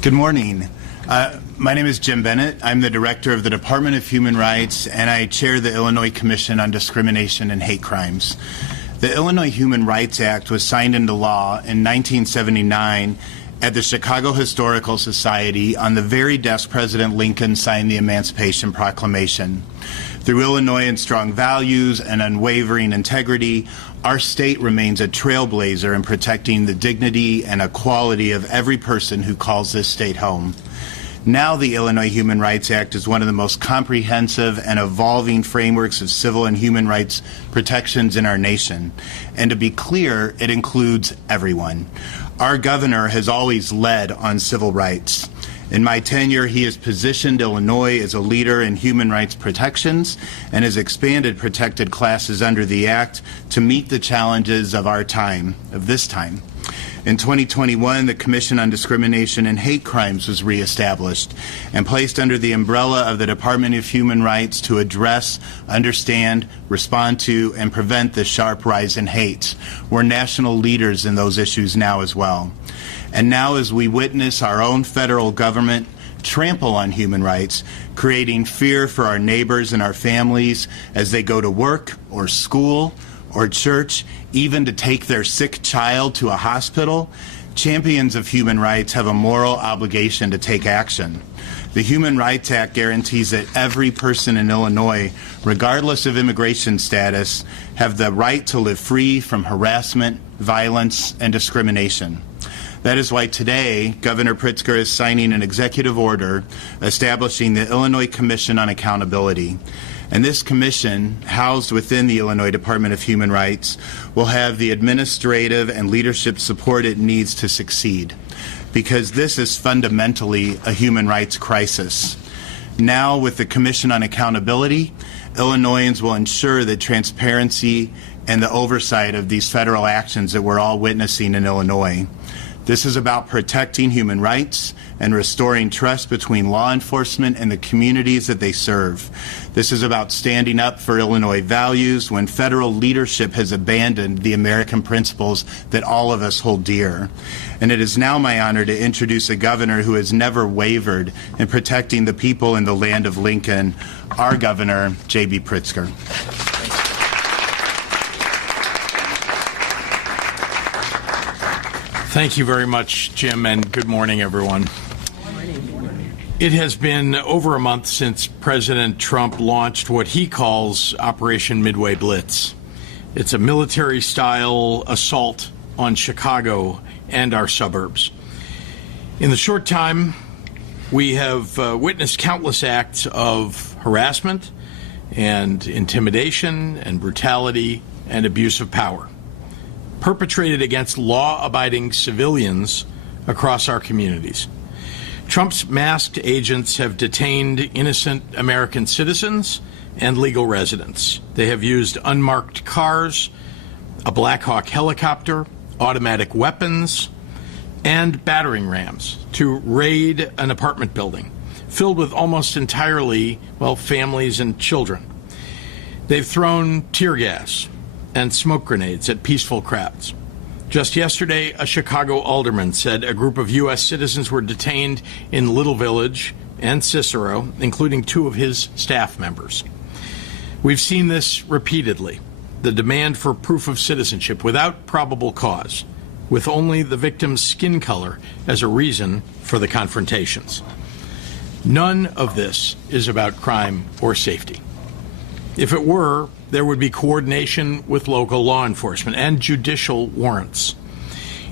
Good morning. My name is Jim Bennett. I'm the director of the Department of Human Rights, and I chair the Illinois Commission on Discrimination and Hate Crimes. The Illinois Human Rights Act was signed into law in 1979 at the Chicago Historical Society on the very desk President Lincoln signed the Emancipation Proclamation. Through Illinoisans' strong values and unwavering integrity, our state remains a trailblazer in protecting the dignity and equality of every person who calls this state home. Now the Illinois Human Rights Act is one of the most comprehensive and evolving frameworks of civil and human rights protections in our nation. And to be clear, it includes everyone. Our governor has always led on civil rights. In my tenure, he has positioned Illinois as a leader in human rights protections and has expanded protected classes under the Act to meet the challenges of our time, of this time. In 2021, the Commission on Discrimination and Hate Crimes was reestablished and placed under the umbrella of the Department of Human Rights to address, understand, respond to, and prevent the sharp rise in hate. We're national leaders in those issues now as well. And now as we witness our own federal government trample on human rights, creating fear for our neighbors and our families as they go to work or school or church, even to take their sick child to a hospital, champions of human rights have a moral obligation to take action. The Human Rights Act guarantees that every person in Illinois, regardless of immigration status, have the right to live free from harassment, violence, and discrimination. That is why today, Governor Pritzker is signing an executive order establishing the Illinois Commission on Accountability. And this commission, housed within the Illinois Department of Human Rights, will have the administrative and leadership support it needs to succeed, because this is fundamentally a human rights crisis. Now, with the Commission on Accountability, Illinoisans will ensure the transparency and the oversight of these federal actions that we're all witnessing in Illinois. This is about protecting human rights and restoring trust between law enforcement and the communities that they serve. This is about standing up for Illinois values when federal leadership has abandoned the American principles that all of us hold dear. And it is now my honor to introduce a governor who has never wavered in protecting the people in the land of Lincoln, our Governor, J.B. Pritzker. Thank you very much, Jim, and good morning, everyone. It has been over a month since President Trump launched what he calls Operation Midway Blitz. It's a military-style assault on Chicago and our suburbs. In the short time, we have witnessed countless acts of harassment and intimidation and brutality and abuse of power perpetrated against law-abiding civilians across our communities. Trump's masked agents have detained innocent American citizens and legal residents. They have used unmarked cars, a Black Hawk helicopter, automatic weapons, and battering rams to raid an apartment building filled with almost entirely, families and children. They've thrown tear gas and smoke grenades at peaceful crowds. Just yesterday, a Chicago alderman said a group of U.S. citizens were detained in Little Village and Cicero, including 2 of his staff members. We've seen this repeatedly, the demand for proof of citizenship without probable cause, with only the victim's skin color as a reason for the confrontations. None of this is about crime or safety. If it were, there would be coordination with local law enforcement and judicial warrants.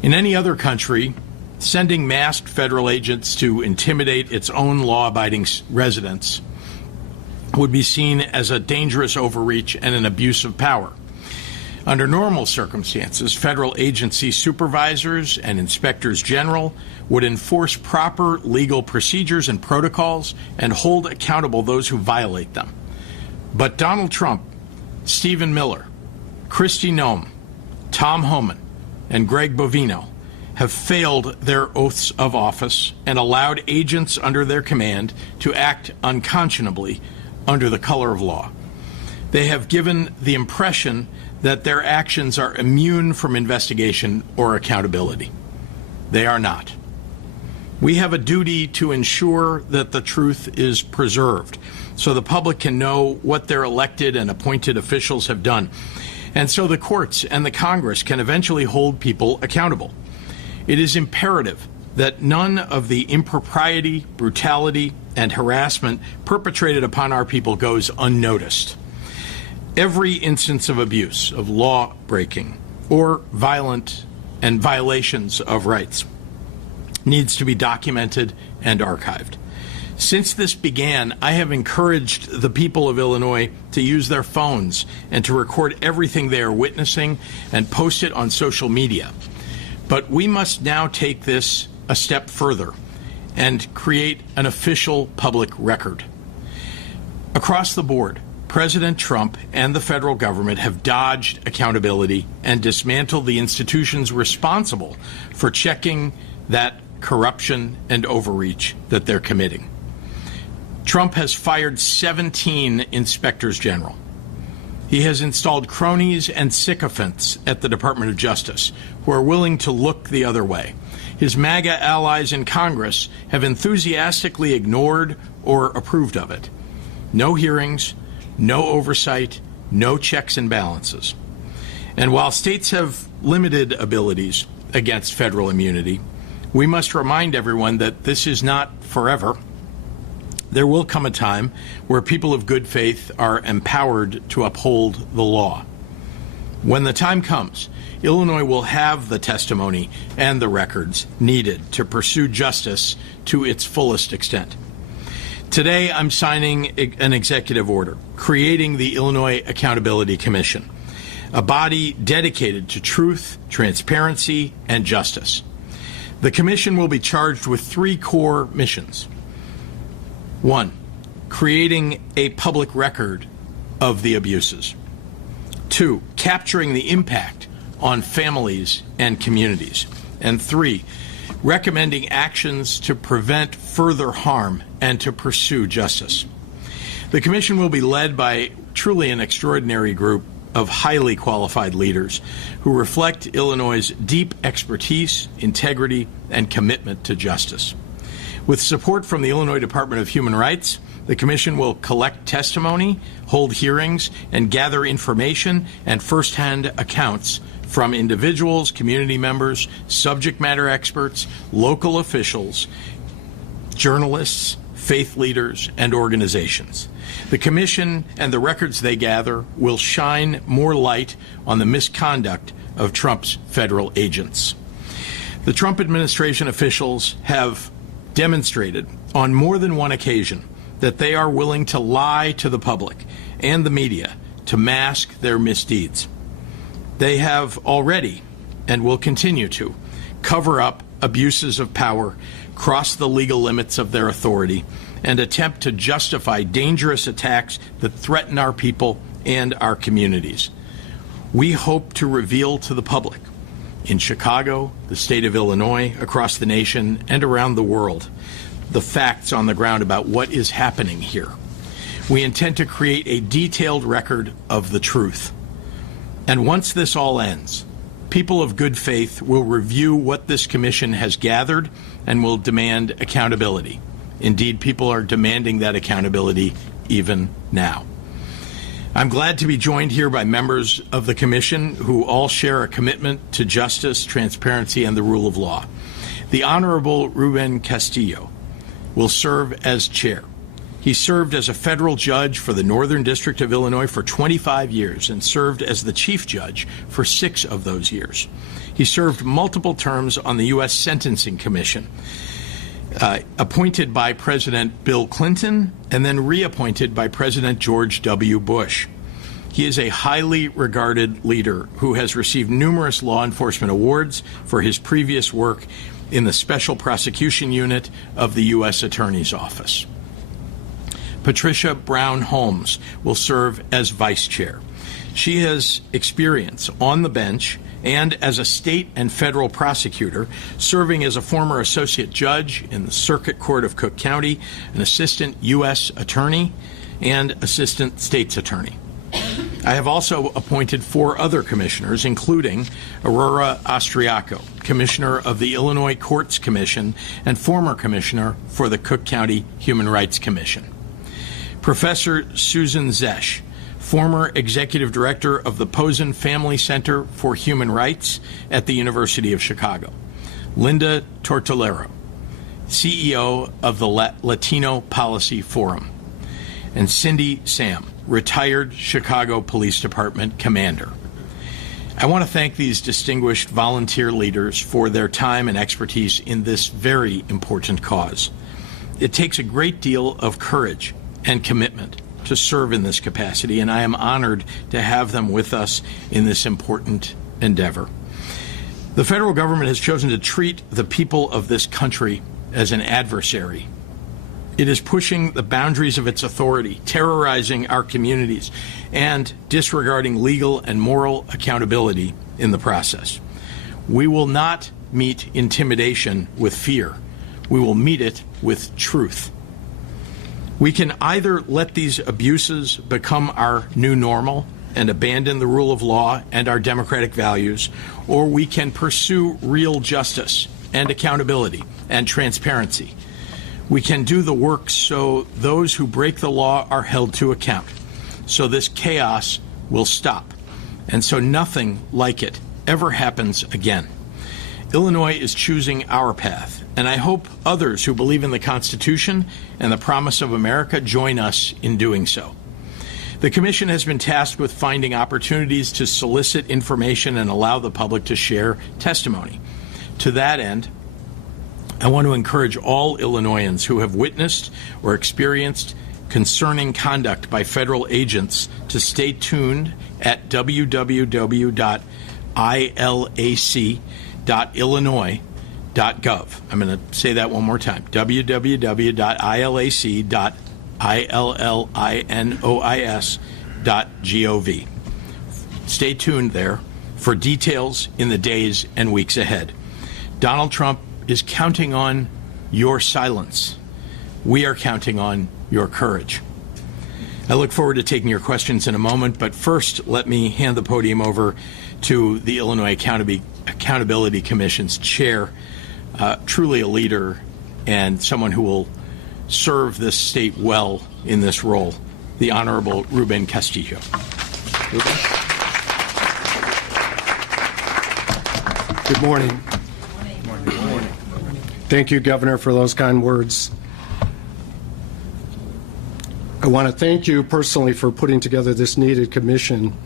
In any other country, sending masked federal agents to intimidate its own law-abiding residents would be seen as a dangerous overreach and an abuse of power. Under normal circumstances, federal agency supervisors and inspectors general would enforce proper legal procedures and protocols and hold accountable those who violate them. But Donald Trump, Stephen Miller, Kristi Noem, Tom Homan, and Greg Bovino have failed their oaths of office and allowed agents under their command to act unconscionably under the color of law. They have given the impression that their actions are immune from investigation or accountability. They are not. We have a duty to ensure that the truth is preserved so the public can know what their elected and appointed officials have done, and so the courts and the Congress can eventually hold people accountable. It is imperative that none of the impropriety, brutality, and harassment perpetrated upon our people goes unnoticed. Every instance of abuse, of law breaking, or violent and violations of rights needs to be documented and archived. Since this began, I have encouraged the people of Illinois to use their phones and to record everything they are witnessing and post it on social media. But we must now take this a step further and create an official public record. Across the board, President Trump and the federal government have dodged accountability and dismantled the institutions responsible for checking that corruption and overreach that they're committing. Trump has fired 17 inspectors general. He has installed cronies and sycophants at the Department of Justice who are willing to look the other way. His MAGA allies in Congress have enthusiastically ignored or approved of it. No hearings, no oversight, no checks and balances. And while states have limited abilities against federal immunity, we must remind everyone that this is not forever. There will come a time where people of good faith are empowered to uphold the law. When the time comes, Illinois will have the testimony and the records needed to pursue justice to its fullest extent. Today, I'm signing an executive order creating the Illinois Accountability Commission, a body dedicated to truth, transparency, and justice. The commission will be charged with 3 core missions. 1, creating a public record of the abuses. 2, capturing the impact on families and communities. And 3, recommending actions to prevent further harm and to pursue justice. The commission will be led by truly an extraordinary group of highly qualified leaders who reflect Illinois' deep expertise, integrity, and commitment to justice. With support from the Illinois Department of Human Rights, the commission will collect testimony, hold hearings, and gather information and firsthand accounts from individuals, community members, subject matter experts, local officials, journalists, faith leaders, and organizations. The commission and the records they gather will shine more light on the misconduct of Trump's federal agents. The Trump administration officials have demonstrated on more than one occasion that they are willing to lie to the public and the media to mask their misdeeds. They have already, and will continue to, cover up abuses of power, cross the legal limits of their authority, and attempt to justify dangerous attacks that threaten our people and our communities. We hope to reveal to the public, in Chicago, the state of Illinois, across the nation, and around the world, the facts on the ground about what is happening here. We intend to create a detailed record of the truth. And once this all ends, people of good faith will review what this commission has gathered and will demand accountability. Indeed, people are demanding that accountability even now. I'm glad to be joined here by members of the commission who all share a commitment to justice, transparency, and the rule of law. The Honorable Ruben Castillo will serve as chair. He served as a federal judge for the Northern District of Illinois for 25 years and served as the chief judge for 6 of those years. He served multiple terms on the U.S. Sentencing Commission, appointed by President Bill Clinton and then reappointed by President George W. Bush. He is a highly regarded leader who has received numerous law enforcement awards for his previous work in the Special Prosecution Unit of the U.S. Attorney's Office. Patricia Brown Holmes will serve as vice chair. She has experience on the bench and as a state and federal prosecutor, serving as a former associate judge in the Circuit Court of Cook County, an assistant U.S. attorney, and assistant state's attorney. I have also appointed 4 other commissioners, including Aurora Austriaco, Commissioner of the Illinois Courts Commission and former Commissioner for the Cook County Human Rights Commission. Professor Susan Zesch, former Executive Director of the Posen Family Center for Human Rights at the University of Chicago. Linda Tortolero, CEO of the Latino Policy Forum. And Cindy Sam, retired Chicago Police Department commander. I want to thank these distinguished volunteer leaders for their time and expertise in this very important cause. It takes a great deal of courage and commitment to serve in this capacity, and I am honored to have them with us in this important endeavor. The federal government has chosen to treat the people of this country as an adversary. It is pushing the boundaries of its authority, terrorizing our communities, and disregarding legal and moral accountability in the process. We will not meet intimidation with fear. We will meet it with truth. We can either let these abuses become our new normal and abandon the rule of law and our democratic values, or we can pursue real justice and accountability and transparency. We can do the work so those who break the law are held to account, so this chaos will stop, and so nothing like it ever happens again. Illinois is choosing our path, and I hope others who believe in the Constitution and the promise of America join us in doing so. The Commission has been tasked with finding opportunities to solicit information and allow the public to share testimony. To that end, I want to encourage all Illinoisans who have witnessed or experienced concerning conduct by federal agents to stay tuned at www.ilac.illinois.gov. I'm going to say that one more time, www.ilac.illinois.gov. Stay tuned there for details in the days and weeks ahead. Donald Trump is counting on your silence. We are counting on your courage. I look forward to taking your questions in a moment, but first let me hand the podium over to the Illinois Accountability Commission's chair, truly a leader and someone who will serve this state well in this role, the Honorable Ruben Castillo. Ruben? Good morning. Thank you, Governor, for those kind words. I want to thank you personally for putting together this needed commission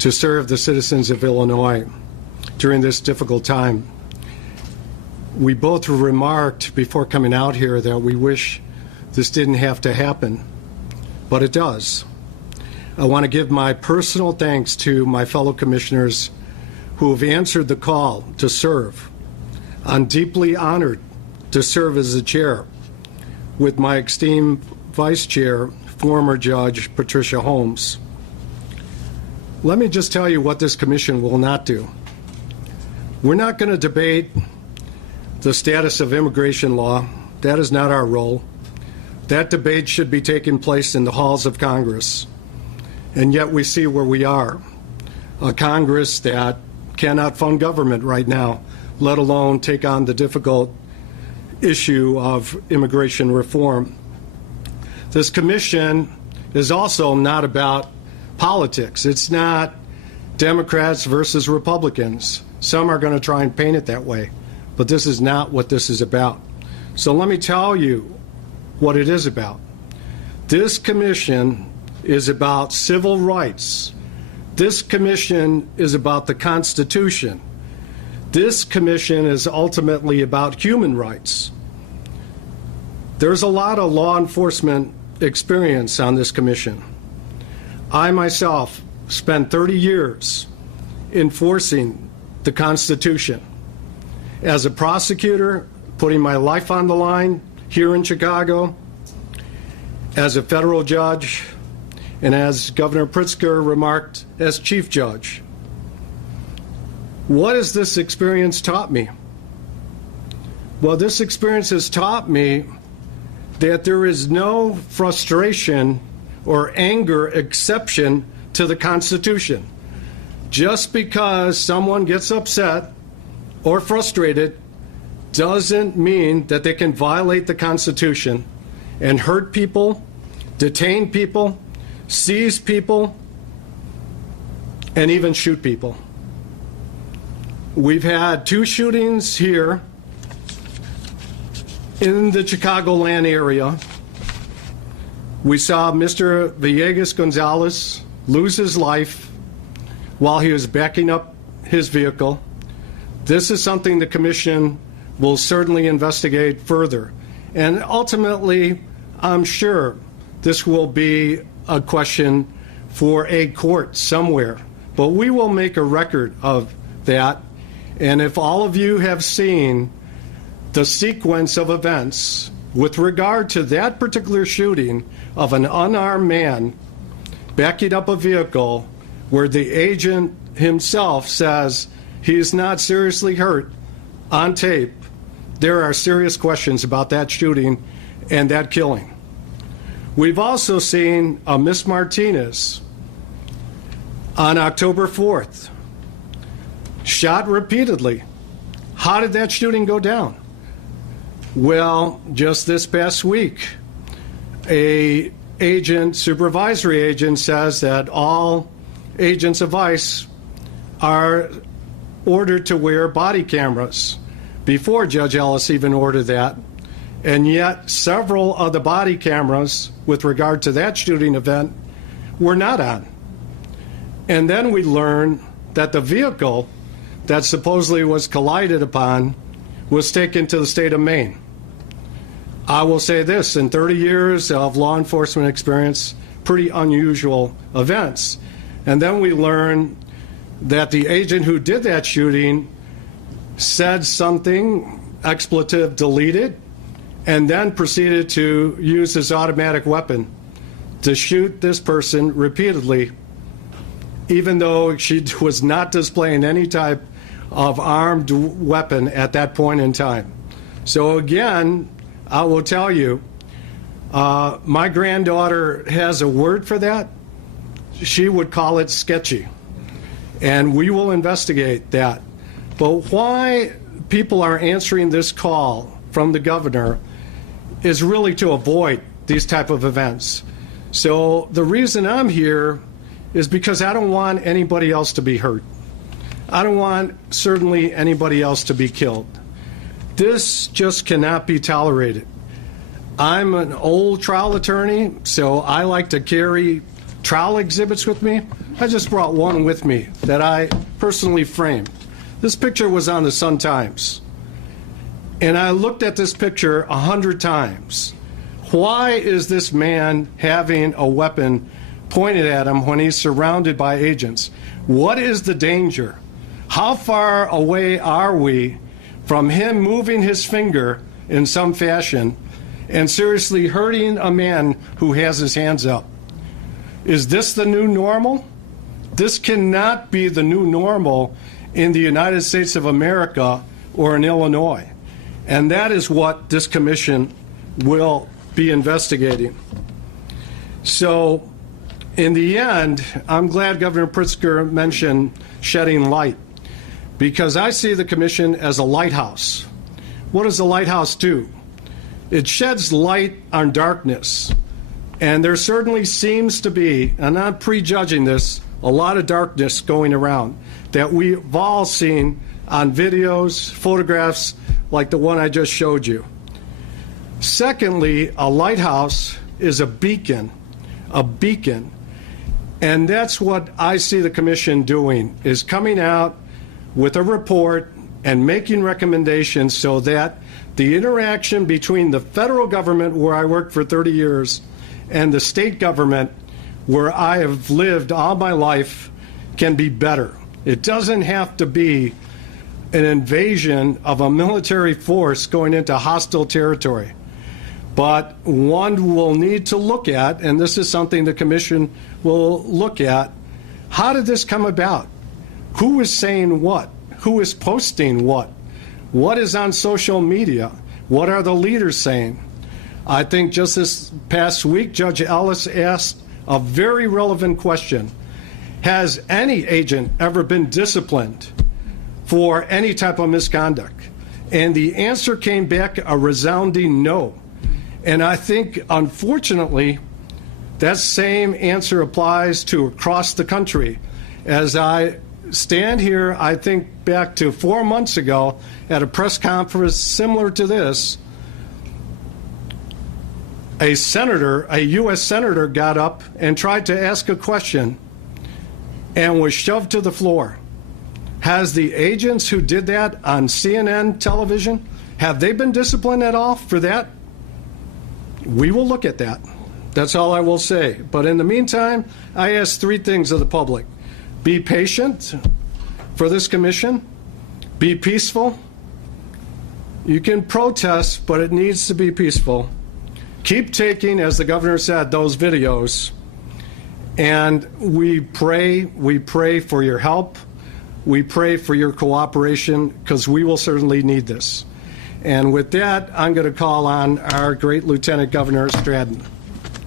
to serve the citizens of Illinois during this difficult time. We both remarked before coming out here that we wish this didn't have to happen, but it does. I want to give my personal thanks to my fellow commissioners who have answered the call to serve. I'm deeply honored to serve as the chair with my esteemed vice chair, former Judge Patricia Holmes. Let me just tell you what this commission will not do. We're not going to debate the status of immigration law. That is not our role. That debate should be taking place in the halls of Congress. And yet we see where we are, a Congress that cannot fund government right now, let alone take on the difficult issue of immigration reform. This commission is also not about politics. It's not Democrats versus Republicans. Some are going to try and paint it that way, but this is not what this is about. So let me tell you what it is about. This commission is about civil rights. This commission is about the Constitution. This commission is ultimately about human rights. There's a lot of law enforcement experience on this commission. I myself spent 30 years enforcing the Constitution. As a prosecutor, putting my life on the line here in Chicago, as a federal judge, and as Governor Pritzker remarked, as chief judge. What has this experience taught me? Well, this experience has taught me that there is no frustration or anger exception to the Constitution. Just because someone gets upset or frustrated doesn't mean that they can violate the Constitution and hurt people, detain people, seize people, and even shoot people. We've had 2 shootings here in the Chicagoland area. We saw Mr. Villegas Gonzalez lose his life while he was backing up his vehicle. This is something the commission will certainly investigate further. And ultimately, I'm sure this will be a question for a court somewhere. But we will make a record of that. And if all of you have seen the sequence of events with regard to that particular shooting of an unarmed man backing up a vehicle where the agent himself says he's not seriously hurt on tape, there are serious questions about that shooting and that killing. We've also seen a Miss Martinez on October 4th, shot repeatedly. How did that shooting go down? Well, just this past week, a supervisory agent says that all agents of ICE are ordered to wear body cameras. Before Judge Ellis even ordered that, and yet several of the body cameras with regard to that shooting event were not on. And then we learn that the vehicle that supposedly was collided upon was taken to the state of Maine. I will say this, in 30 years of law enforcement experience, pretty unusual events. And then we learn that the agent who did that shooting said something, expletive deleted, and then proceeded to use his automatic weapon to shoot this person repeatedly, even though she was not displaying any type of armed weapon at that point in time. So again, I will tell you, my granddaughter has a word for that. She would call it sketchy. And we will investigate that. But why people are answering this call from the governor is really to avoid these type of events. So the reason I'm here is because I don't want anybody else to be hurt. I don't want certainly anybody else to be killed. This just cannot be tolerated. I'm an old trial attorney, so I like to carry trial exhibits with me. I just brought one with me that I personally framed. This picture was on the Sun-Times. And I looked at this picture 100 times. Why is this man having a weapon pointed at him when he's surrounded by agents? What is the danger? How far away are we from him moving his finger in some fashion and seriously hurting a man who has his hands up? Is this the new normal? This cannot be the new normal in the United States of America or in Illinois. And that is what this commission will be investigating. So in the end, I'm glad Governor Pritzker mentioned shedding light, because I see the commission as a lighthouse. What does a lighthouse do? It sheds light on darkness. And there certainly seems to be, and I'm prejudging this, a lot of darkness going around that we've all seen on videos, photographs like the one I just showed you. Secondly, a lighthouse is a beacon, and that's what I see the commission doing, is coming out with a report and making recommendations so that the interaction between the federal government, where I worked for 30 years, and the state government, where I have lived all my life, can be better. It doesn't have to be an invasion of a military force going into hostile territory. But one will need to look at, and this is something the commission will look at, how did this come about? Who is saying what? Who is posting what? What is on social media? What are the leaders saying? I think just this past week, Judge Ellis asked a very relevant question. Has any agent ever been disciplined for any type of misconduct? And the answer came back a resounding no. And I think, unfortunately, that same answer applies to across the country. As I stand here, I think back to 4 months ago at a press conference similar to this, a senator, a U.S. senator, got up and tried to ask a question and was shoved to the floor. Has the agents who did that on CNN television, have they been disciplined at all for that? We will look at that. That's all I will say. But in the meantime, I ask three things of the public. Be patient for this commission. Be peaceful. You can protest, but it needs to be peaceful. Keep taking, as the governor said, those videos. And we pray for your help. We pray for your cooperation, because we will certainly need this. And with that, I'm going to call on our great Lieutenant Governor Stratton.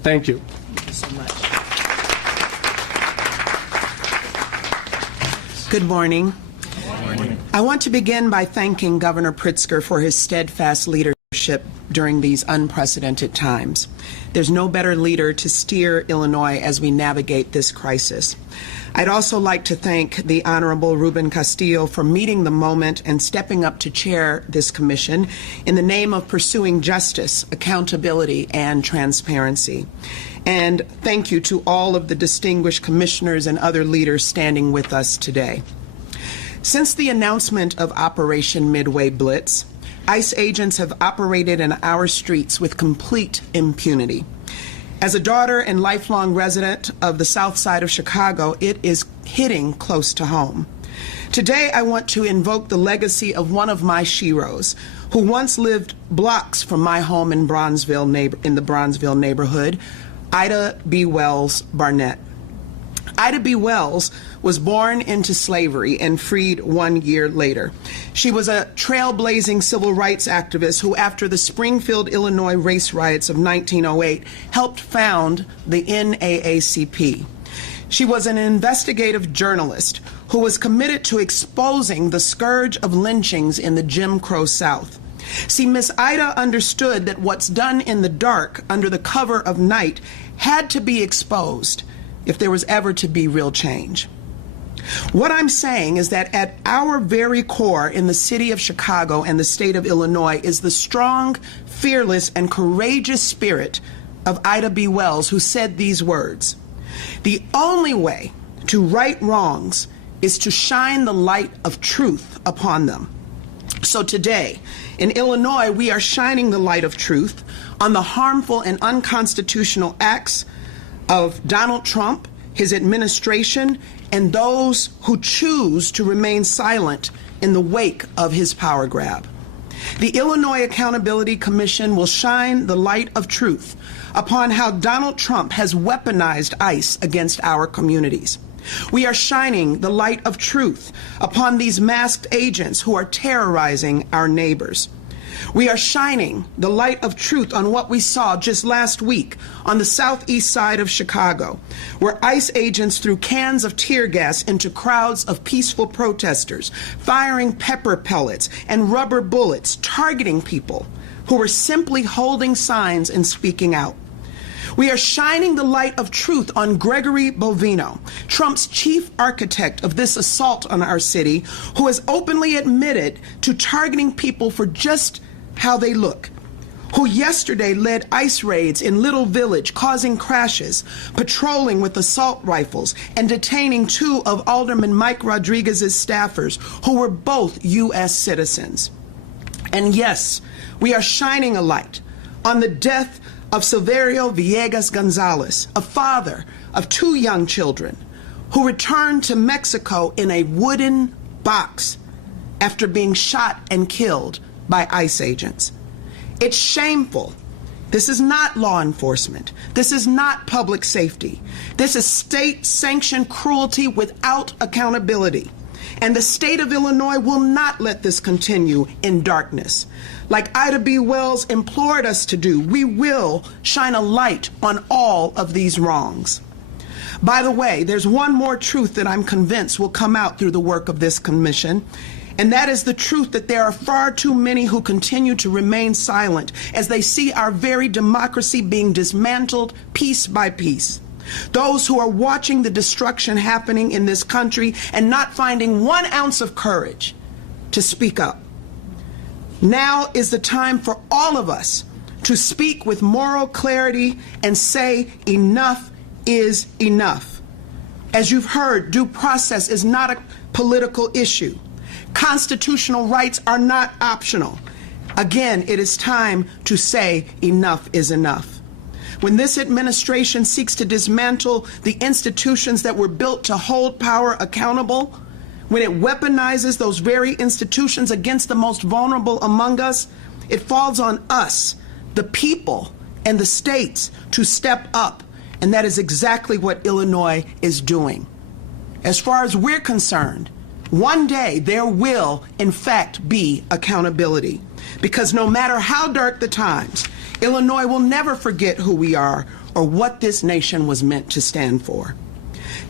Thank you. Thank you so much. Good morning. Good morning. I want to begin by thanking Governor Pritzker for his steadfast leadership during these unprecedented times. There's no better leader to steer Illinois as we navigate this crisis. I'd also like to thank the Honorable Ruben Castillo for meeting the moment and stepping up to chair this commission in the name of pursuing justice, accountability, and transparency. And thank you to all of the distinguished commissioners and other leaders standing with us today. Since the announcement of Operation Midway Blitz, ICE agents have operated in our streets with complete impunity. As a daughter and lifelong resident of the South Side of Chicago, it is hitting close to home. Today, I want to invoke the legacy of one of my sheroes, who once lived blocks from my home in the Bronzeville neighborhood, Ida B. Wells Barnett. Ida B. Wells was born into slavery and freed 1 year later. She was a trailblazing civil rights activist who, after the Springfield, Illinois race riots of 1908, helped found the NAACP. She was an investigative journalist who was committed to exposing the scourge of lynchings in the Jim Crow South. See, Miss Ida understood that what's done in the dark under the cover of night had to be exposed if there was ever to be real change. What I'm saying is that at our very core in the city of Chicago and the state of Illinois is the strong, fearless, and courageous spirit of Ida B. Wells, who said these words: "The only way to right wrongs is to shine the light of truth upon them." So today, in Illinois, we are shining the light of truth on the harmful and unconstitutional acts of Donald Trump, his administration, and those who choose to remain silent in the wake of his power grab. The Illinois Accountability Commission will shine the light of truth upon how Donald Trump has weaponized ICE against our communities. We are shining the light of truth upon these masked agents who are terrorizing our neighbors. We are shining the light of truth on what we saw just last week on the southeast side of Chicago, where ICE agents threw cans of tear gas into crowds of peaceful protesters, firing pepper pellets and rubber bullets, targeting people who were simply holding signs and speaking out. We are shining the light of truth on Gregory Bovino, Trump's chief architect of this assault on our city, who has openly admitted to targeting people for just how they look, who yesterday led ICE raids in Little Village, causing crashes, patrolling with assault rifles, and detaining two of Alderman Mike Rodriguez's staffers, who were both U.S. citizens. And yes, we are shining a light on the death of Silverio Villegas Gonzalez, a father of two young children, who returned to Mexico in a wooden box after being shot and killed by ICE agents. It's shameful. This is not law enforcement. This is not public safety. This is state-sanctioned cruelty without accountability. And the state of Illinois will not let this continue in darkness. Like Ida B. Wells implored us to do, we will shine a light on all of these wrongs. By the way, there's one more truth that I'm convinced will come out through the work of this commission, and that is the truth that there are far too many who continue to remain silent as they see our very democracy being dismantled piece by piece. Those who are watching the destruction happening in this country and not finding 1 ounce of courage to speak up. Now is the time for all of us to speak with moral clarity and say enough is enough. As you've heard, due process is not a political issue. Constitutional rights are not optional. Again, it is time to say enough is enough. When this administration seeks to dismantle the institutions that were built to hold power accountable, when it weaponizes those very institutions against the most vulnerable among us, it falls on us, the people and the states, to step up. And that is exactly what Illinois is doing. As far as we're concerned, one day there will, in fact, be accountability. Because no matter how dark the times, Illinois will never forget who we are or what this nation was meant to stand for.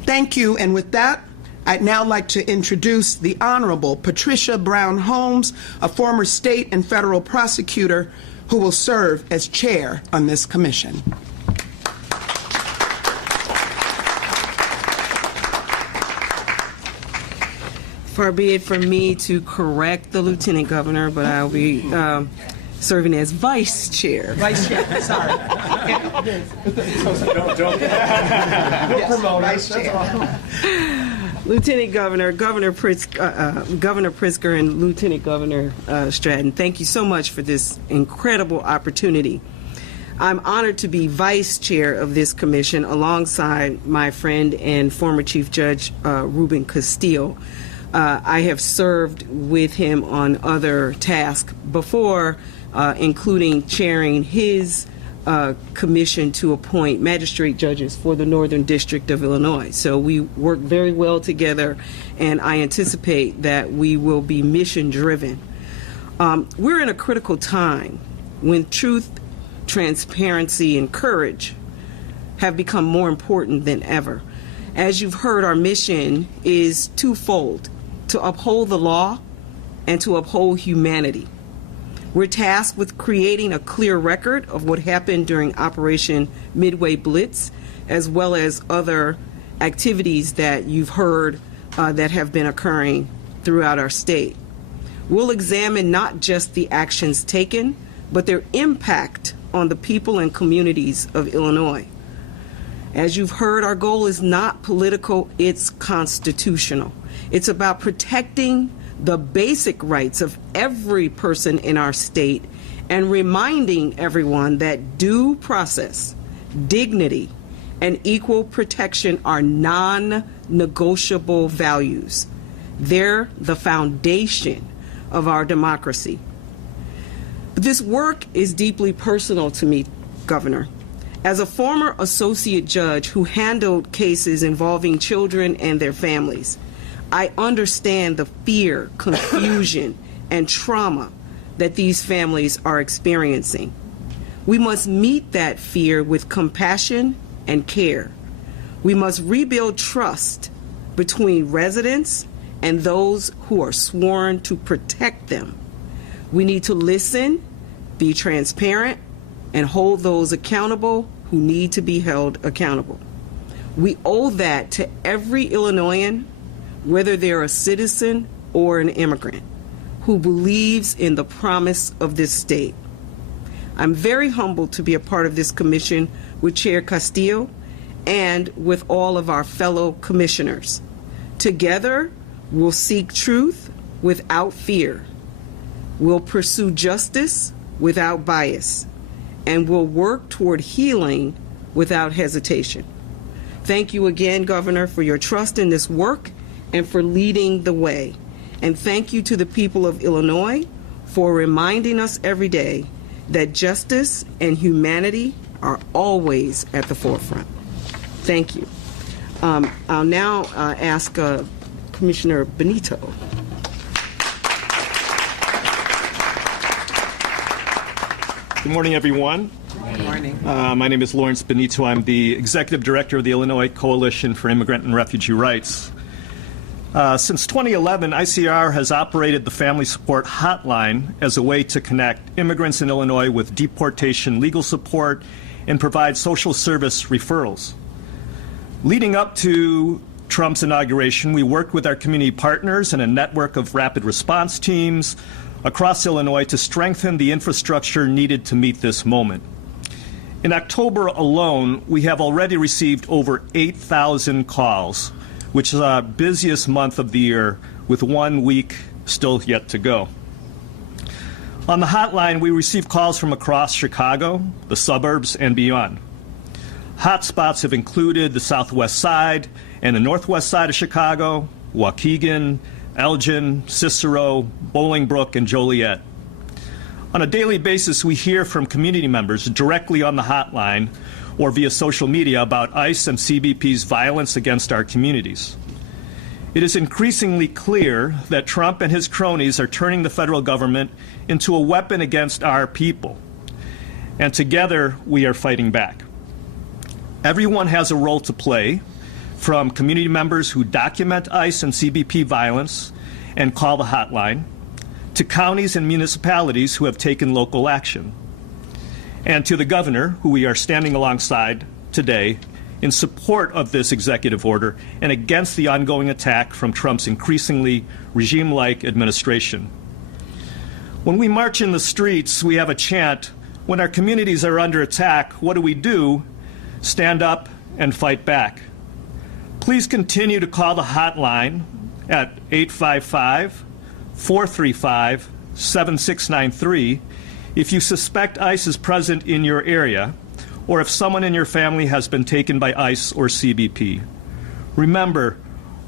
Thank you, and with that, I'd now like to introduce the Honorable Patricia Brown Holmes, a former state and federal prosecutor who will serve as chair on this commission. Far be it from me to correct the Lieutenant Governor, but I'll be serving as Vice Chair. Vice Chair, sorry. Promote Vice Chair. Lieutenant Governor, Governor Pritzker, and Lieutenant Governor Stratton, thank you so much for this incredible opportunity. I'm honored to be Vice Chair of this commission alongside my friend and former Chief Judge Ruben Castillo. I have served with him on other tasks before, including chairing his commission to appoint magistrate judges for the Northern District of Illinois. So we work very well together, and I anticipate that we will be mission-driven. We're in a critical time when truth, transparency, and courage have become more important than ever. As you've heard, our mission is twofold: to uphold the law and to uphold humanity. We're tasked with creating a clear record of what happened during Operation Midway Blitz, as well as other activities that you've heard that have been occurring throughout our state. We'll examine not just the actions taken, but their impact on the people and communities of Illinois. As you've heard, our goal is not political, it's constitutional. It's about protecting the basic rights of every person in our state and reminding everyone that due process, dignity, and equal protection are non-negotiable values. They're the foundation of our democracy. But this work is deeply personal to me, Governor. As a former associate judge who handled cases involving children and their families, I understand the fear, confusion, and trauma that these families are experiencing. We must meet that fear with compassion and care. We must rebuild trust between residents and those who are sworn to protect them. We need to listen, be transparent, and hold those accountable who need to be held accountable. We owe that to every Illinoisan, whether they're a citizen or an immigrant, who believes in the promise of this state. I'm very humbled to be a part of this commission with Chair Castillo and with all of our fellow commissioners. Together, we'll seek truth without fear. We'll pursue justice without bias, and we'll work toward healing without hesitation. Thank you again, Governor, for your trust in this work and for leading the way. And thank you to the people of Illinois for reminding us every day that justice and humanity are always at the forefront. Thank you. I'll now ask Commissioner Benito. Good morning, everyone. My name is Lawrence Benito. I'm the Executive Director of the Illinois Coalition for Immigrant and Refugee Rights. Since 2011, ICR has operated the Family Support Hotline as a way to connect immigrants in Illinois with deportation legal support and provide social service referrals. Leading up to Trump's inauguration, we worked with our community partners and a network of rapid response teams across Illinois to strengthen the infrastructure needed to meet this moment. In October alone, we have already received over 8,000 calls, which is our busiest month of the year, with 1 week still yet to go. On the hotline, we receive calls from across Chicago, the suburbs, and beyond. Hotspots have included the southwest side and the northwest side of Chicago, Waukegan, Elgin, Cicero, Bolingbrook, and Joliet. On a daily basis, we hear from community members directly on the hotline or via social media about ICE and CBP's violence against our communities. It is increasingly clear that Trump and his cronies are turning the federal government into a weapon against our people. And together, we are fighting back. Everyone has a role to play, from community members who document ICE and CBP violence and call the hotline, to counties and municipalities who have taken local action, and to the governor, who we are standing alongside today in support of this executive order and against the ongoing attack from Trump's increasingly regime-like administration. When we march in the streets, we have a chant, when our communities are under attack, what do? Stand up and fight back. Please continue to call the hotline at 855-435-7693 if you suspect ICE is present in your area or if someone in your family has been taken by ICE or CBP. Remember,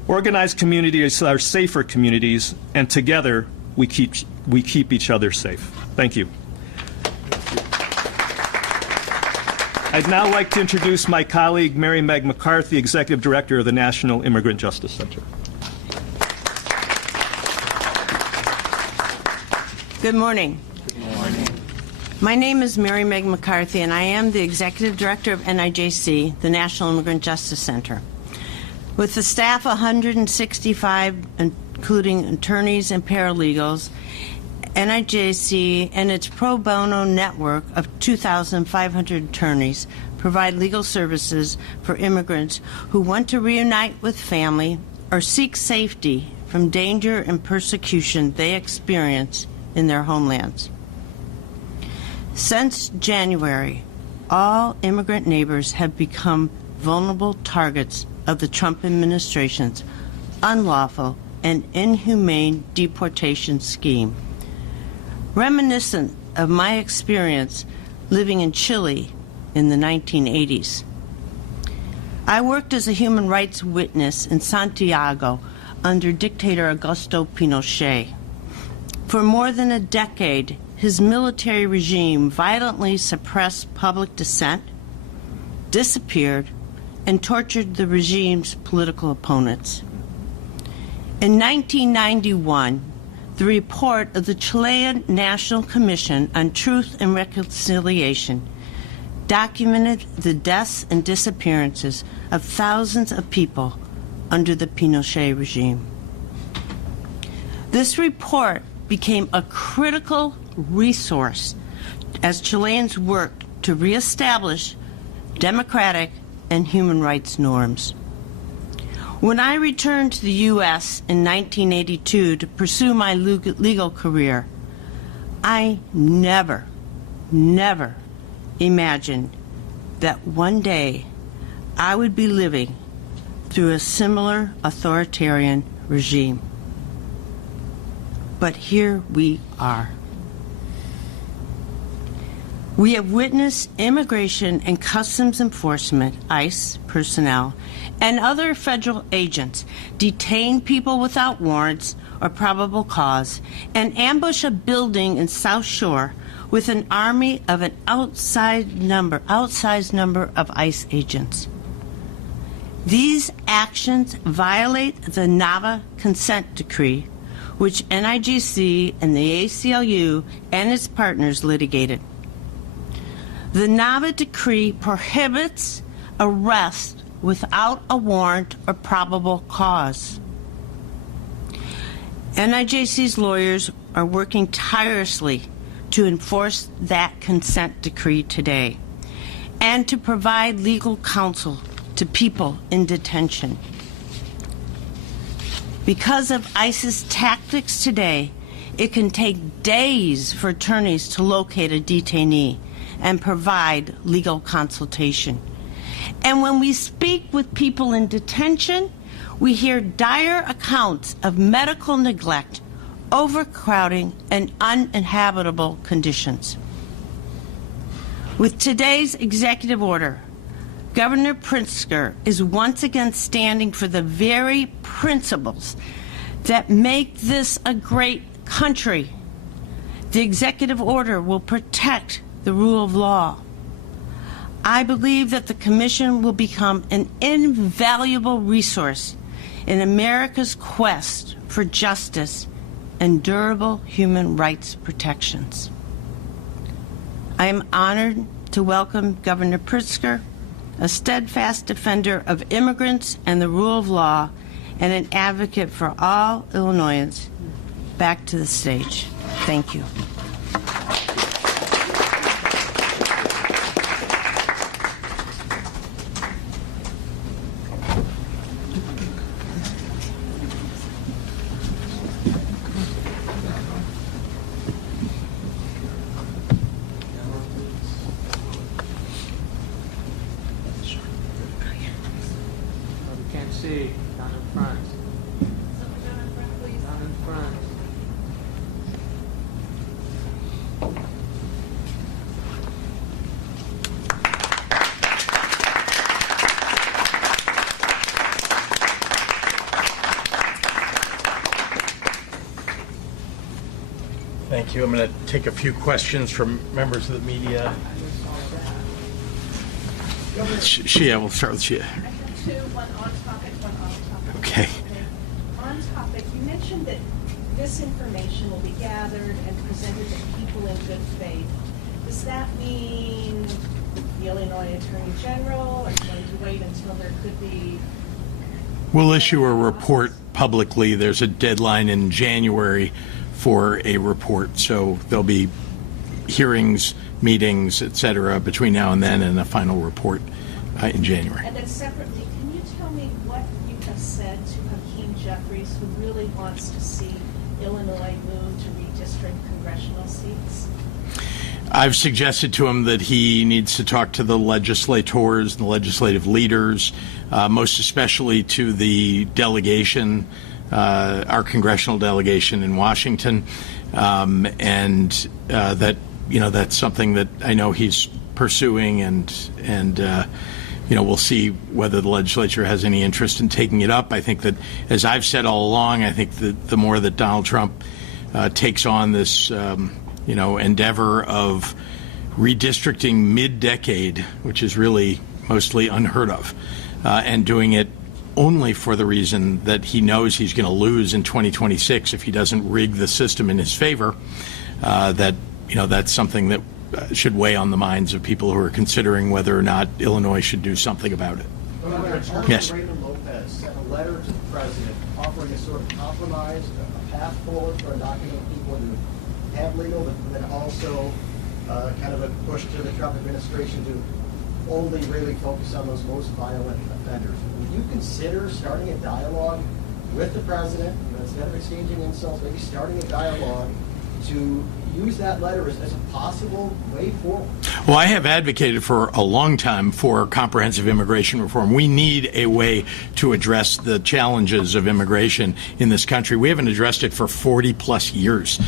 organized communities are safer communities, and together we keep each other safe. Thank you. I'd now like to introduce my colleague, Mary Meg McCarthy, Executive Director of the National Immigrant Justice Center. Good morning. Good morning. My name is Mary Meg McCarthy, and I am the Executive Director of NIJC, the National Immigrant Justice Center. With the staff 165, including attorneys and paralegals, NIJC and its pro bono network of 2,500 attorneys provide legal services for immigrants who want to reunite with family or seek safety from danger and persecution they experience in their homelands. Since January, all immigrant neighbors have become vulnerable targets of the Trump administration's unlawful and inhumane deportation scheme. Reminiscent of my experience living in Chile in the 1980s. I worked as a human rights witness in Santiago under dictator Augusto Pinochet. For more than a decade, his military regime violently suppressed public dissent, disappeared, and tortured the regime's political opponents. In 1991, the report of the Chilean National Commission on Truth and Reconciliation documented the deaths and disappearances of thousands of people under the Pinochet regime. This report became a critical resource as Chileans worked to reestablish democratic and human rights norms. When I returned to the U.S. in 1982 to pursue my legal career, I never imagined that one day I would be living through a similar authoritarian regime. But here we are. We have witnessed Immigration and Customs Enforcement, ICE personnel, and other federal agents detain people without warrants or probable cause and ambush a building in South Shore with an army of an outsized number of ICE agents. These actions violate the NAVA consent decree, which NIJC and the ACLU and its partners litigated. The NAVA decree prohibits arrest without a warrant or probable cause. NIJC's lawyers are working tirelessly to enforce that consent decree today and to provide legal counsel to people in detention. Because of ICE's tactics today, it can take days for attorneys to locate a detainee and provide legal consultation. And when we speak with people in detention, we hear dire accounts of medical neglect, overcrowding, and uninhabitable conditions. With today's executive order, Governor Pritzker is once again standing for the very principles that make this a great country. The executive order will protect the rule of law. I believe that the Commission will become an invaluable resource in America's quest for justice and durable human rights protections. I am honored to welcome Governor Pritzker, a steadfast defender of immigrants and the rule of law, and an advocate for all Illinoisans, back to the stage. Thank you. Can't see. Down in front. Down in front. Thank you. I'm going to take a few questions from members of the media. Shia, we'll start with Shia. Two, one on topic, one off topic. Okay. On topic, you mentioned that this information will be gathered and presented to people in good faith. Does that mean the Illinois Attorney General? Are you going to wait until there could be... We'll issue a report publicly. There's a deadline in January for a report, so there'll be hearings, meetings, et cetera, between now and then, and a final report in January. And then separately, can you tell me what you have said to Hakeem Jeffries, who really wants to see Illinois move to redistrict congressional seats? I've suggested to him that he needs to talk to the legislators, the legislative leaders, most especially to the delegation, our congressional delegation in Washington, and that that's something that I know he's pursuing, and we'll see whether the legislature has any interest in taking it up. I think that, as I've said all along, I think that the more that Donald Trump takes on this endeavor of redistricting mid-decade, which is really mostly unheard of, and doing it only for the reason that he knows he's going to lose in 2026 if he doesn't rig the system in his favor, that's something that should weigh on the minds of people who are considering whether or not Illinois should do something about it. Yes. Raymond Lopez sent a letter to the president offering a sort of compromise, a path forward for indoctrinating people to have legal, but then also kind of a push to the Trump administration to only really focus on those most violent offenders. Would you consider starting a dialogue with the president, instead of exchanging insults, maybe starting a dialogue to use that letter as a possible way forward? Well, I have advocated for a long time for comprehensive immigration reform. We need a way to address the challenges of immigration in this country. We haven't addressed it for 40 plus years.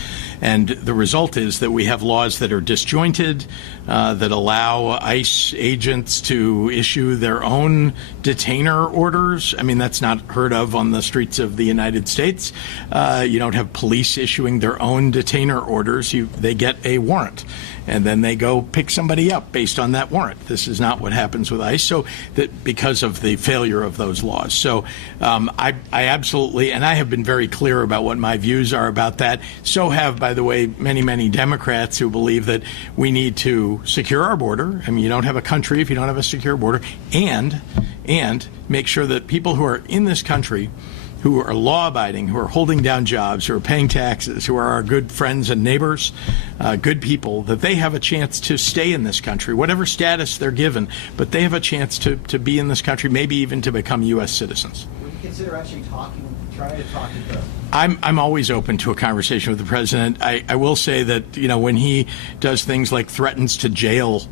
And the result is that we have laws that are disjointed, that allow ICE agents to issue their own detainer orders. I mean, that's not heard of on the streets of the United States. You don't have police issuing their own detainer detainer orders, they get a warrant, and then they go pick somebody up based on that warrant. This is not what happens with ICE, so that because of the failure of those laws. So I absolutely, and I have been very clear about what my views are about that. So have, by the way, many Democrats who believe that we need to secure our border. I mean, you don't have a country if you don't have a secure border, and make sure that people who are in this country, who are law-abiding, who are holding down jobs, who are paying taxes, who are our good friends and neighbors, good people, that they have a chance to stay in this country, whatever status they're given, but they have a chance to be in this country, maybe even to become U.S. citizens. Would you consider actually trying to talk to the... I'm always open to a conversation with the president. I will say that, when he does things like threatens to jail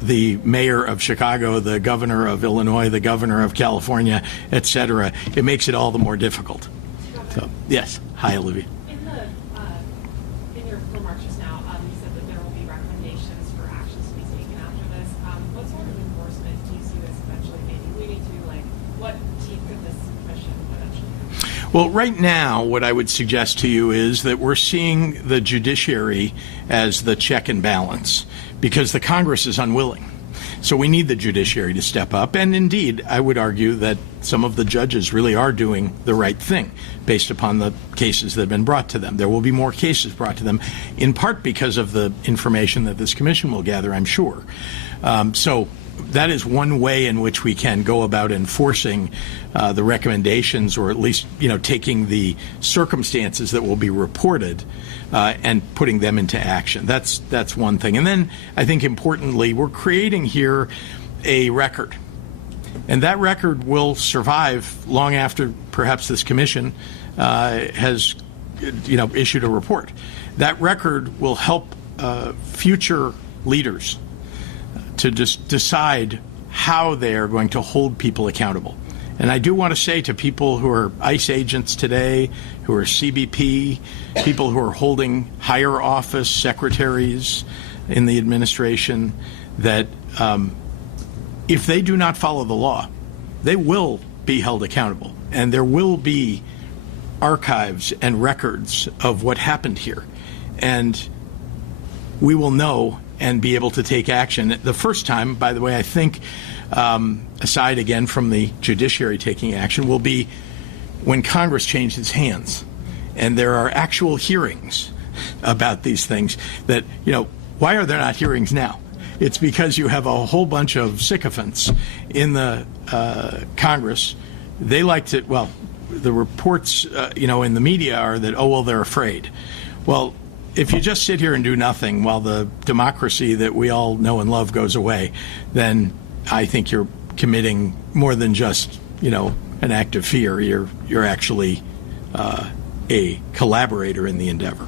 the mayor of Chicago, the governor of Illinois, the governor of California, etc., it makes it all the more difficult. So, yes. Hi, Olivia. In your remarks just now, you said that there will be recommendations for actions to be taken after this. What sort of enforcement do you see this eventually maybe leading to? Like, what teeth could this commission eventually have? Well, right now, what I would suggest to you is that we're seeing the judiciary as the check and balance, because the Congress is unwilling. So we need the judiciary to step up. And indeed, I would argue that some of the judges really are doing the right thing based upon the cases that have been brought to them. There will be more cases brought to them, in part because of the information that this commission will gather, I'm sure. So that is one way in which we can go about enforcing the recommendations, or at least, taking the circumstances that will be reported and putting them into action. That's one thing. And then I think importantly, we're creating here a record. And that record will survive long after perhaps this commission has issued a report. That record will help future leaders to just decide how they are going to hold people accountable. And I do want to say to people who are ICE agents today, who are CBP, people who are holding higher office, secretaries in the administration, that if they do not follow the law, they will be held accountable. And there will be archives and records of what happened here. And we will know and be able to take action. The first time, by the way, I think, aside again from the judiciary taking action, will be when Congress changes hands and there are actual hearings about these things. That, why are there not hearings now? It's because you have a whole bunch of sycophants in the Congress. They like to, the reports, in the media are that, they're afraid. Well, if you just sit here and do nothing while the democracy that we all know and love goes away, then I think you're committing more than just, an act of fear. You're actually a collaborator in the endeavor.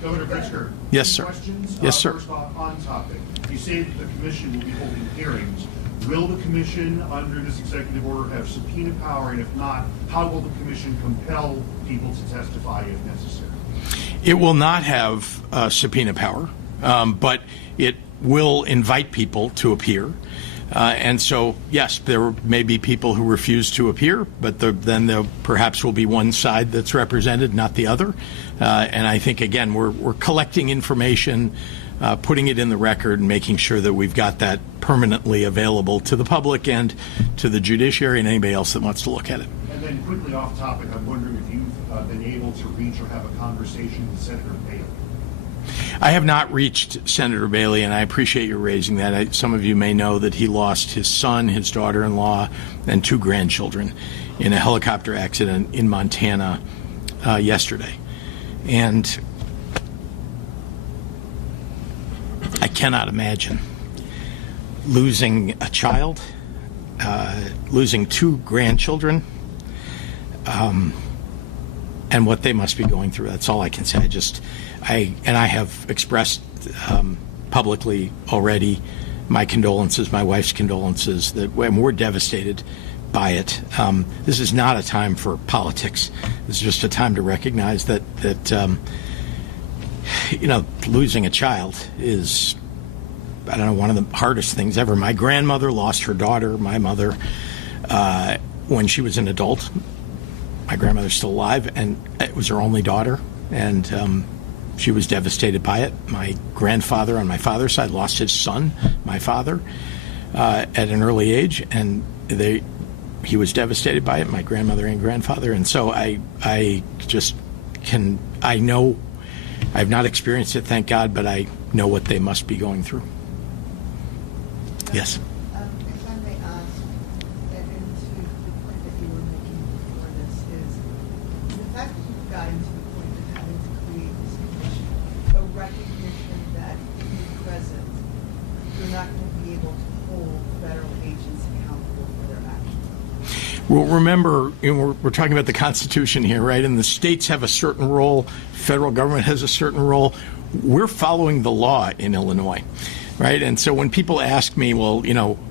Governor Pritzker. Yes, sir. Questions? Yes, sir. First off, on topic. You say that the commission will be holding hearings. Will the commission, under this executive order, have subpoena power? And if not, how will the commission compel people to testify if necessary? It will not have subpoena power, but it will invite people to appear. And so, yes, there may be people who refuse to appear, but then there perhaps will be one side that's represented, not the other. And I think, again, we're collecting information, putting it in the record, and making sure that we've got that permanently available to the public and to the judiciary and anybody else that wants to look at it. And then quickly off topic, I'm wondering if you've been able to reach or have a conversation with Senator Bailey. I have not reached Senator Bailey, and I appreciate you raising that. Some of you may know that he lost his son, his daughter-in-law, and 2 grandchildren in a helicopter accident in Montana yesterday. And I cannot imagine losing a child, losing 2 grandchildren, and what they must be going through. That's all I can say. I have expressed publicly already my condolences, my wife's condolences, that we're devastated by it. This is not a time for politics. This is just a time to recognize that losing a child is, I don't know, one of the hardest things ever. My grandmother lost her daughter, my mother, when she was an adult. My grandmother's still alive, and it was her only daughter. And She was devastated by it. My grandfather on my father's side lost his son, my father, at an early age, and he was devastated by it, my grandmother and grandfather. And so I know, I've not experienced it, thank God, but I know what they must be going through. Yes. If I may ask, and to the point that you were making before this, is the fact that you've gotten to the point of having to create this commission, a recognition that in the present, you're not going to be able to hold federal agents accountable for their actions. Well, remember, we're talking about the Constitution here, right? And the states have a certain role, federal government has a certain role. We're following the law in Illinois. Right, and so when people ask me, well,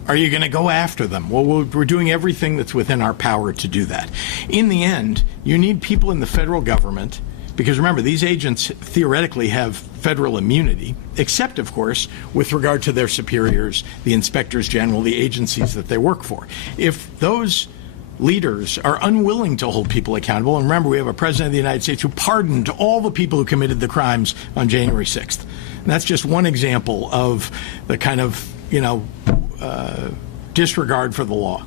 are you going to go after them? Well, we're doing everything that's within our power to do that. In the end, you need people in the federal government, because remember, these agents theoretically have federal immunity, except, of course, with regard to their superiors, the inspectors general, the agencies that they work for. If those leaders are unwilling to hold people accountable, and remember, we have a president of the United States who pardoned all the people who committed the crimes on January 6th. And that's just one example of the kind of, disregard for the law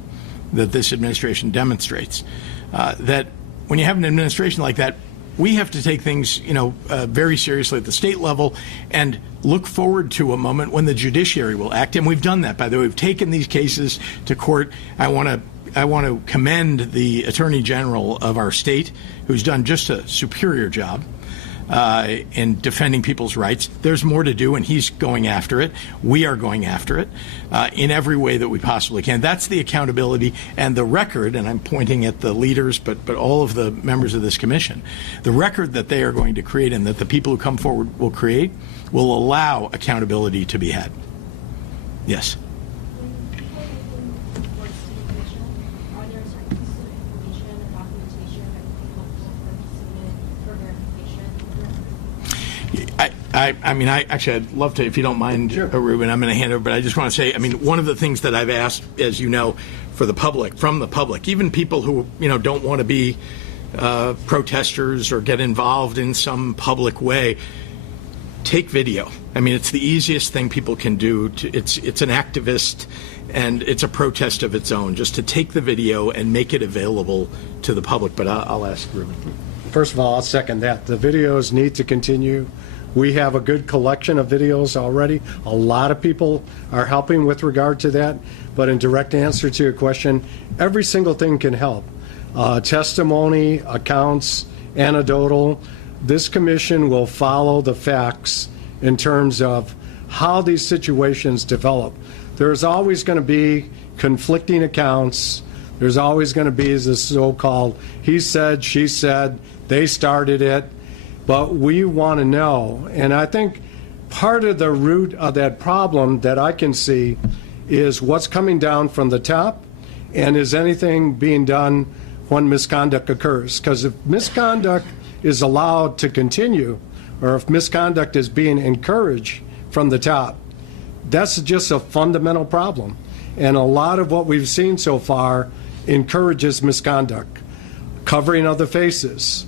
that this administration demonstrates. That when you have an administration like that, we have to take things, very seriously at the state level and look forward to a moment when the judiciary will act. And we've done that, by the way. We've taken these cases to court. I want to commend the Attorney General of our state, who's done just a superior job in defending people's rights. There's more to do, and he's going after it. We are going after it in every way that we possibly can. That's the accountability and the record, and I'm pointing at the leaders, but all of the members of this commission. The record that they are going to create and that the people who come forward will create will allow accountability to be had. Yes. I'd love to, if you don't mind, Sure. Ruben, I'm going to hand over, but I just want to say, one of the things that I've asked, as you know, from the public, even people who, don't want to be protesters or get involved in some public way, take video. It's the easiest thing people can do. It's an activist, and it's a protest of its own, just to take the video and make it available to the public. But I'll ask Ruben. First of all, I'll second that. The videos need to continue. We have a good collection of videos already. A lot of people are helping with regard to that. But in direct answer to your question, every single thing can help. Testimony, accounts, anecdotal. This commission will follow the facts in terms of how these situations develop. There's always going to be conflicting accounts. There's always going to be the so-called he said, she said, they started it. But we want to know, and I think part of the root of that problem that I can see is what's coming down from the top, and is anything being done when misconduct occurs? Because if misconduct is allowed to continue, or if misconduct is being encouraged from the top, that's just a fundamental problem. And a lot of what we've seen so far encourages misconduct. Covering of the faces,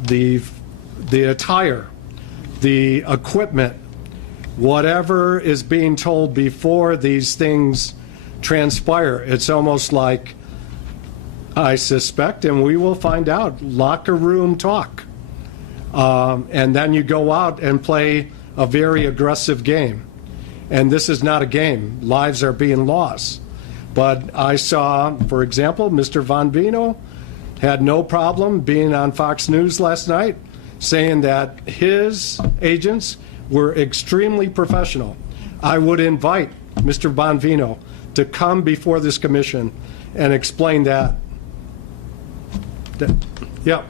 the attire, the equipment, whatever is being told before these things transpire. It's almost like, I suspect, and we will find out, locker room talk. And then you go out and play a very aggressive game. And this is not a game. Lives are being lost. But I saw, for example, Mr. Von Vino had no problem being on Fox News last night saying that his agents were extremely professional. I would invite Mr. Von Vino to come before this commission and explain that. Yeah.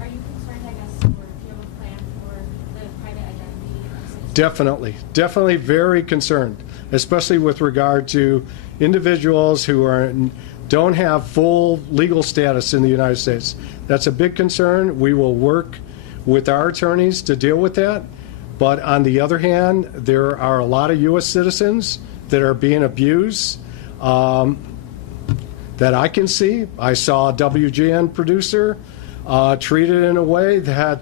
Are you concerned, I guess, or do you have a plan for the private identity of citizens? Definitely very concerned, especially with regard to individuals who don't have full legal status in the United States. That's a big concern. We will work with our attorneys to deal with that. But on the other hand, there are a lot of U.S. citizens that are being abused that I can see. I saw a WGN producer treated in a way that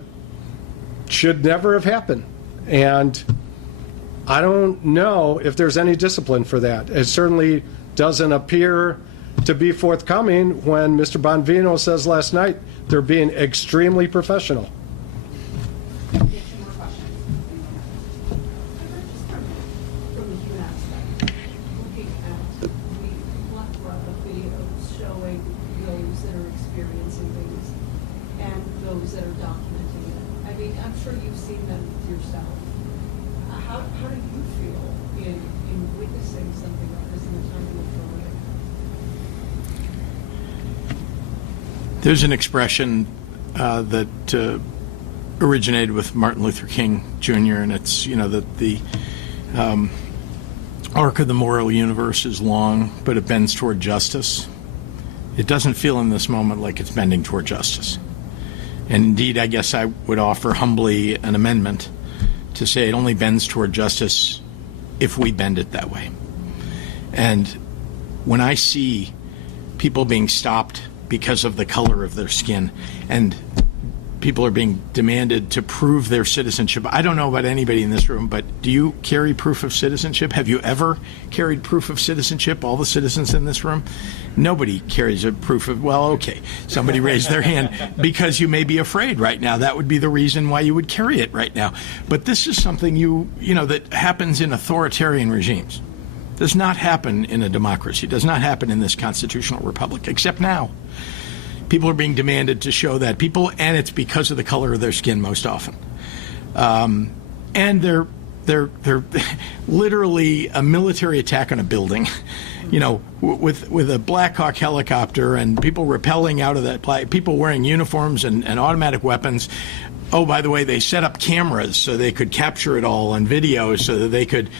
should never have happened. And I don't know if there's any discipline for that. It certainly doesn't appear to be forthcoming when Mr. Bonvino says last night they're being extremely professional. Get two more questions. From the human aspect, looking at the plethora of videos showing those that are experiencing things and those that are documenting it. I mean, I'm sure you've seen them yourself. How do you feel in witnessing something like this in the time of the There's an expression that originated with Martin Luther King Jr., and it's, that the arc of the moral universe is long, but it bends toward justice. It doesn't feel in this moment like it's bending toward justice. And indeed, I guess I would offer humbly an amendment to say it only bends toward justice if we bend it that way. And when I see people being stopped because of the color of their skin, and people are being demanded to prove their citizenship. I don't know about anybody in this room, but do you carry proof of citizenship? Have you ever carried proof of citizenship, all the citizens in this room? Nobody carries a proof of, well, okay, somebody raised their hand because you may be afraid right now. That would be the reason why you would carry it right now. But this is something that happens in authoritarian regimes. Does not happen in a democracy. Does not happen in this constitutional republic, except now. People are being demanded to show that and it's because of the color of their skin most often. And they're literally a military attack on a building, with a Black Hawk helicopter and people rappelling out of that, people wearing uniforms and automatic weapons. Oh, by the way, they set up cameras so they could capture it all on video so that they could,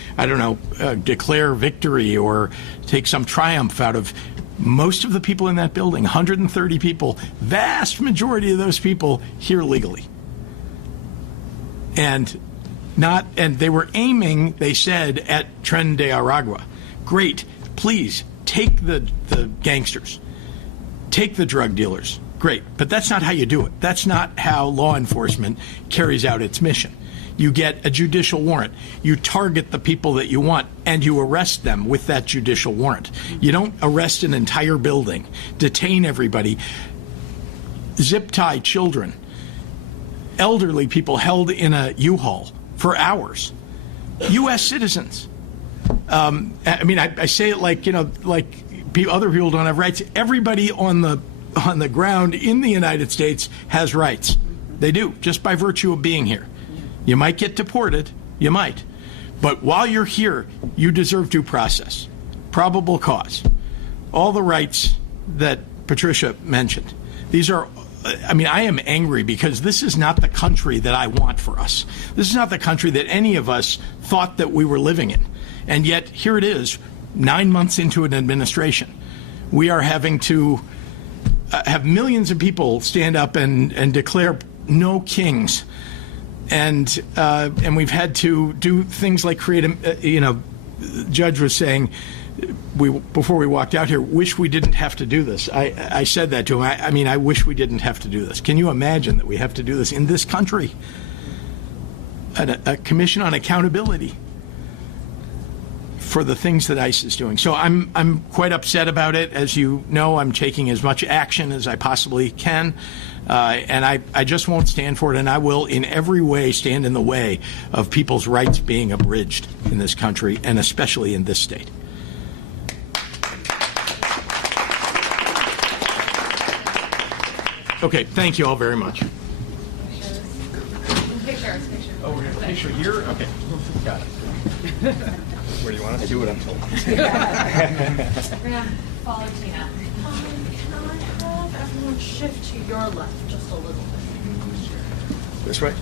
declare victory or take some triumph out of most of the people in that building, 130 people, vast majority of those people here legally. And they were aiming, they said, at Tren de Aragua. Great, please take the gangsters, take the drug dealers. Great, but that's not how you do it. That's not how law enforcement carries out its mission. You get a judicial warrant. You target the people that you want, and you arrest them with that judicial warrant. You don't arrest an entire building, detain everybody, zip tie children, elderly people held in a U-Haul for hours, U.S. citizens. I say it like other people don't have rights. Everybody on the ground in the United States has rights. They do, just by virtue of being here. You might get deported, you might. But while you're here, you deserve due process, probable cause, all the rights that Patricia mentioned. I am angry because this is not the country that I want for us. This is not the country that any of us thought that we were living in. And yet, here it is, 9 months into an administration. We are having to have millions of people stand up and declare no kings. And we've had to do things like create the judge was saying, before we walked out here, wish we didn't have to do this. I said that to him. I wish we didn't have to do this. Can you imagine that we have to do this in this country? A commission on accountability for the things that ICE is doing. So I'm quite upset about it. As you know, I'm taking as much action as I possibly can. And I just won't stand for it, and I will in every way stand in the way of people's rights being abridged in this country, and especially in this state. Okay, thank you all very much. Pictures. Oh, we're going to picture here? Okay, got it. Where do you want us to do what I'm told? We're going to follow Tina. Can I have everyone shift to your left just a little bit? This way?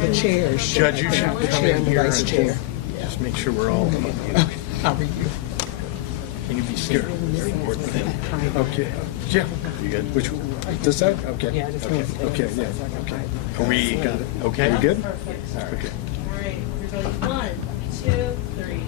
The chairs. Judge, you should The come chair in and the here vice and chair. just make sure we're all. How are you? Can you be seated? Okay. Yeah. You good? Which, this side? Okay. Yeah, just Okay, okay, yeah, okay. Are we okay? You good? Perfect. Okay. All right, everybody. 1, 2, 3.